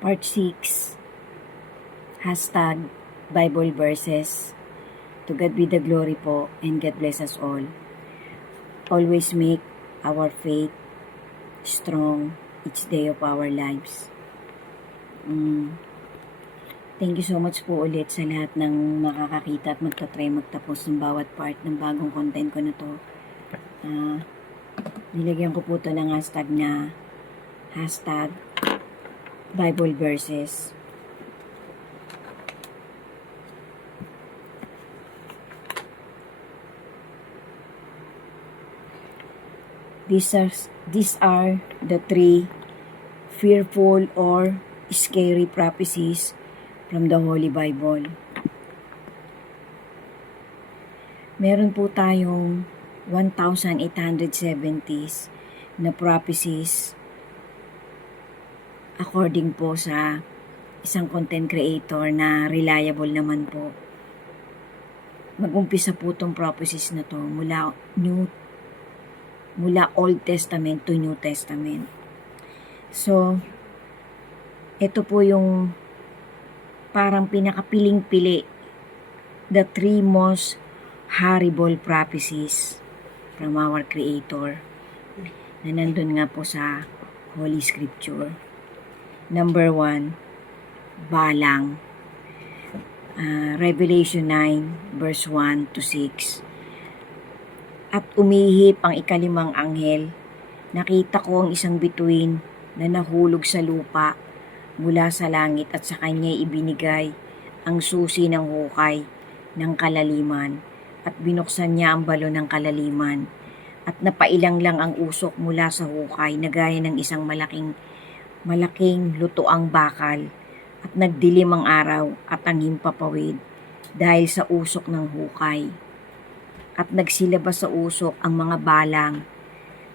Part 6, hashtag Bible verses. To God be the glory po, and God bless us all. Always make our faith strong each day of our lives. Thank you so much po ulit sa lahat ng makakakita at magtatry magtapos ng bawat part ng bagong content ko na to. Nilagyan ko po to ng hashtag na hashtag Bible verses. These are the three fearful or scary prophecies from the Holy Bible. Meron po tayong 1,870s na prophecies according po sa isang content creator na reliable naman po. Mag-umpisa po tong prophecies na to mula Old Testament to New Testament. So, ito po yung parang pinakapiling-pili, the three most horrible prophecies from our Creator na nandun nga po sa Holy Scripture. Number 1, Balang. Revelation 9 verse 1 to 6. At umihip ang ikalimang anghel. Nakita ko ang isang bituin na nahulog sa lupa mula sa langit at sa kanya ibinigay ang susi ng hukay ng kalaliman at binuksan niya ang balon ng kalaliman at napailang lang ang usok mula sa hukay na gaya ng isang malaking lutoang bakal at nagdilim ang araw at ang himpapawid dahil sa usok ng hukay. At nagsilabas sa usok ang mga balang,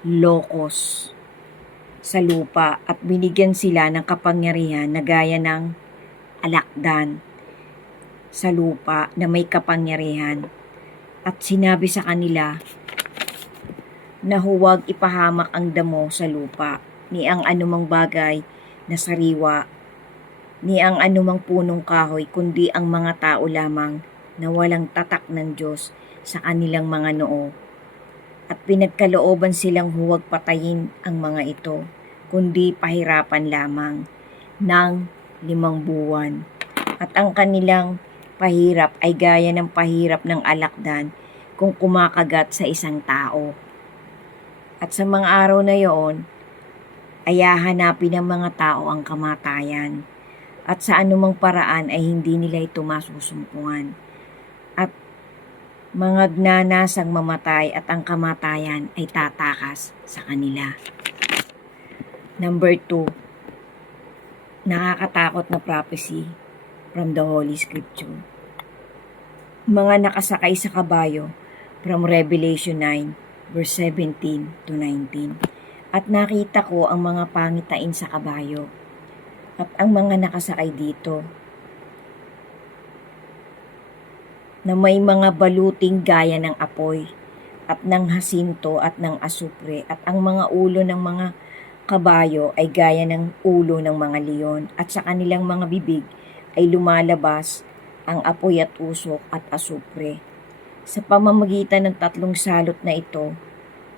lokos, sa lupa at binigyan sila ng kapangyarihan na gaya ng alakdan sa lupa na may kapangyarihan. At sinabi sa kanila na huwag ipahamak ang damo sa lupa, ni ang anumang bagay na sariwa, ni ang anumang punong kahoy, kundi ang mga tao lamang na walang tatak ng Diyos sa kanilang mga noo. At pinagkalooban silang huwag patayin ang mga ito, kundi pahirapan lamang ng 5 buwan. At ang kanilang pahirap ay gaya ng pahirap ng alakdan kung kumakagat sa isang tao. At sa mga araw na iyon, ay hahanapin ng mga tao ang kamatayan. At sa anumang paraan ay hindi nila ito masusumpungan. At mga gnanasang mamatay at ang kamatayan ay tatakas sa kanila. Number 2, nakakatakot na prophecy from the Holy Scripture. Mga nakasakay sa kabayo from Revelation 9 verse 17 to 19. At nakita ko ang mga pangitain sa kabayo at ang mga nakasakay dito na may mga baluting gaya ng apoy at ng hasinto at ng asupre at ang mga ulo ng mga kabayo ay gaya ng ulo ng mga leon at sa kanilang mga bibig ay lumalabas ang apoy at usok at asupre. Sa pamamagitan ng 3 salot na ito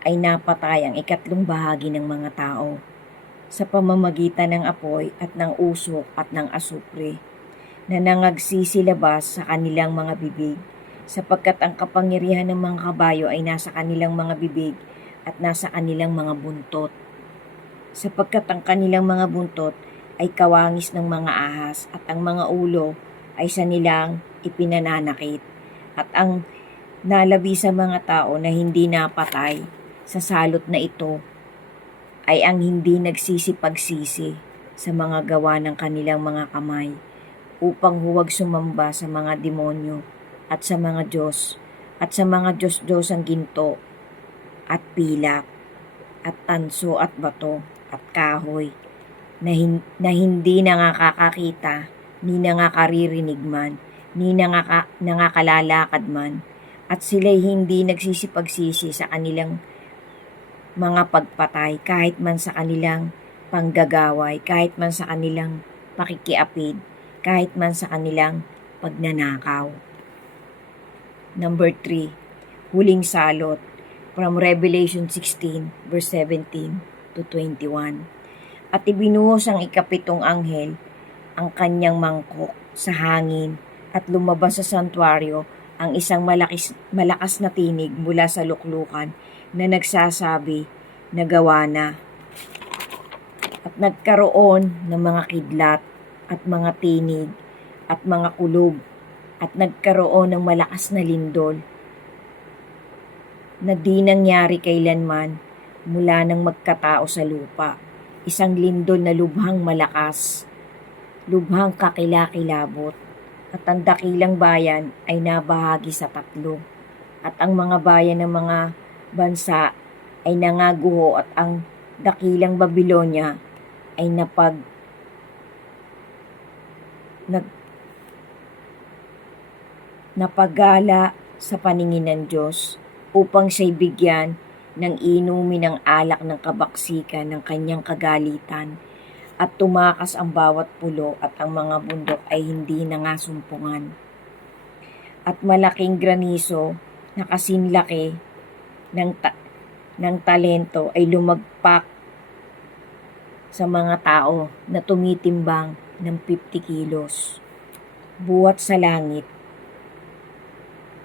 ay napatay ang 3 bahagi ng mga tao sa pamamagitan ng apoy at ng usok at ng asupre na nangagsisilabas sa kanilang mga bibig, sapagkat ang kapangyarihan ng mga kabayo ay nasa kanilang mga bibig at nasa kanilang mga buntot, sapagkat ang kanilang mga buntot ay kawangis ng mga ahas at ang mga ulo ay sa nilang ipinananakit, at ang nalabi sa mga tao na hindi napatay sa salot na ito ay ang hindi nagsisipagsisi sa mga gawa ng kanilang mga kamay, upang huwag sumamba sa mga demonyo at sa mga Diyos at sa mga Diyos-Diyosang ginto at pilak at tanso at bato at kahoy na hindi nakakakita ni nakakaririnig man ni nakakalakad man, at sila'y hindi nagsisipagsisi sa kanilang mga pagpatay kahit man sa kanilang panggagaway, kahit man sa kanilang pakikiapid kahit man sa kanilang pagnanakaw. Number 3, huling salot from Revelation 16 verse 17 to 21. At ibinuhos ang ikapitong anghel ang kanyang mangkok sa hangin at lumabas sa santuaryo ang isang malakas na tinig mula sa luklukan na nagsasabi na gawa na. At nagkaroon ng mga kidlat at mga tinig at mga kulog at nagkaroon ng malakas na lindol na di nangyari kailanman mula nang magkatao sa lupa. Isang lindol na lubhang malakas, lubhang kakilakilabot, at ang dakilang bayan ay nabahagi sa tatlo. At ang mga bayan ng mga bansa ay nangaguho at ang dakilang Babylonia ay napagala sa paningin ng Diyos upang siya'y bigyan ng inumin ng alak ng kabaksikan ng kanyang kagalitan at tumakas ang bawat pulo at ang mga bundok ay hindi nangasumpungan. At malaking granizo na kasinlaki ng talento ay lumagpak sa mga tao na tumitimbang ng 50 kilos buhat sa langit.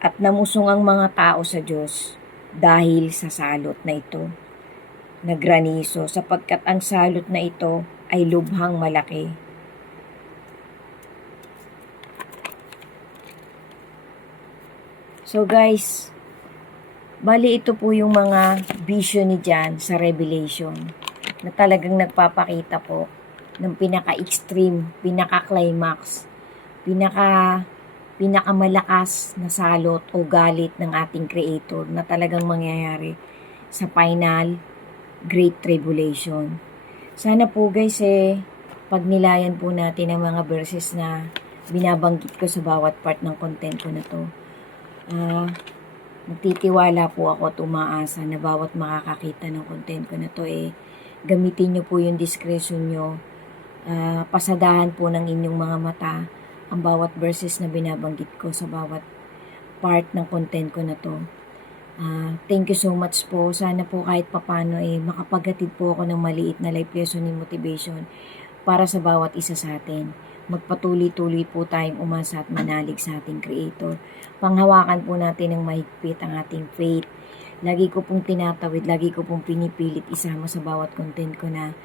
At namusong ang mga tao sa Diyos dahil sa salot na ito na granizo, sapagkat ang salot na ito ay lubhang malaki. So guys, bali ito po yung mga vision ni John sa Revelation na talagang nagpapakita po ng pinaka-extreme, pinaka-climax, pinakamalakas na salot o galit ng ating Creator na talagang mangyayari sa final Great Tribulation. Sana po guys pagnilayan po natin ang mga verses na binabanggit ko sa bawat part ng content ko na to. Nagtitiwala po ako at umaasa na bawat makakakita ng content ko na to gamitin nyo po yung discretion nyo. Pasadahan po ng inyong mga mata ang bawat verses na binabanggit ko sa bawat part ng content ko na to. Thank you so much po. Sana po kahit papano makapagatid po ako ng maliit na life lesson and motivation para sa bawat isa sa atin. Magpatuloy-tuloy po tayong umasa at manalig sa ating Creator. Panghawakan po natin ng mahigpit ang ating faith. Lagi ko pong tinatawid, lagi ko pong pinipilit isama sa bawat content ko na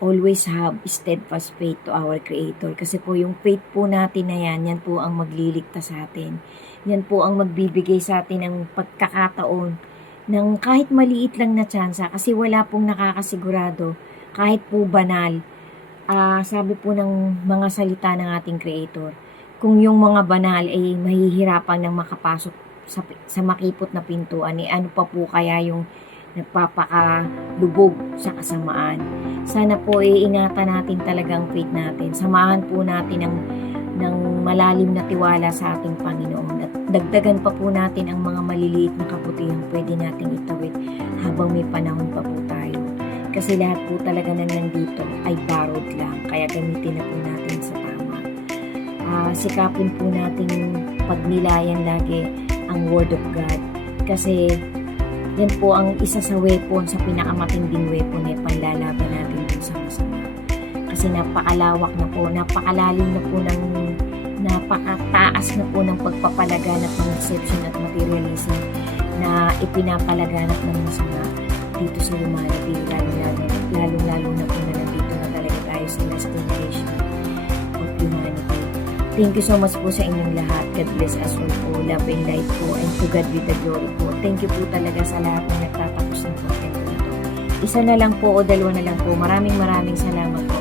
always have steadfast faith to our Creator. Kasi po yung faith po natin na yan po ang magliligtas sa atin. Yan po ang magbibigay sa atin ng pagkakataon ng kahit maliit lang na tsansa. Kasi wala pong nakakasigurado, kahit po banal. Sabi po ng mga salita ng ating Creator, kung yung mga banal ay mahihirapan ng makapasok sa makipot na pintuan, ano pa po kaya yung nagpapakalubog sa kasamaan. Sana po ingatan natin talagang faith natin. Samahan po natin ng malalim na tiwala sa ating Panginoon. At dagdagan pa po natin ang mga maliliit na kabutihang pwede nating itawid habang may panahon pa po tayo. Kasi lahat po talaga na nandito ay borrowed lang. Kaya gamitin na po natin sa tama. Sikapin po natin pagnilayan lagi ang Word of God. Kasi yan po ang isa sa weapon, sa pinakamatinding weapon panlalaban natin dun sa masama. Kasi napakalawak na po, napakalalim na po napakataas na po ng pagpapalaganap ng deception at materialism na ipinapalaganap ng masama dito sa humanity, lalo na po na nandito na talaga tayo sa last generation of humanity. Thank you so much po sa inyong lahat. God bless us all po. Love and light po. And to God be the glory po. Thank you po talaga sa lahat ng nagtatapos ng content ko ito. Isa na lang po o dalawa na lang po. Maraming salamat po.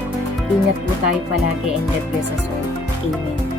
Ingat po tayo palagi and God bless us all. Amen.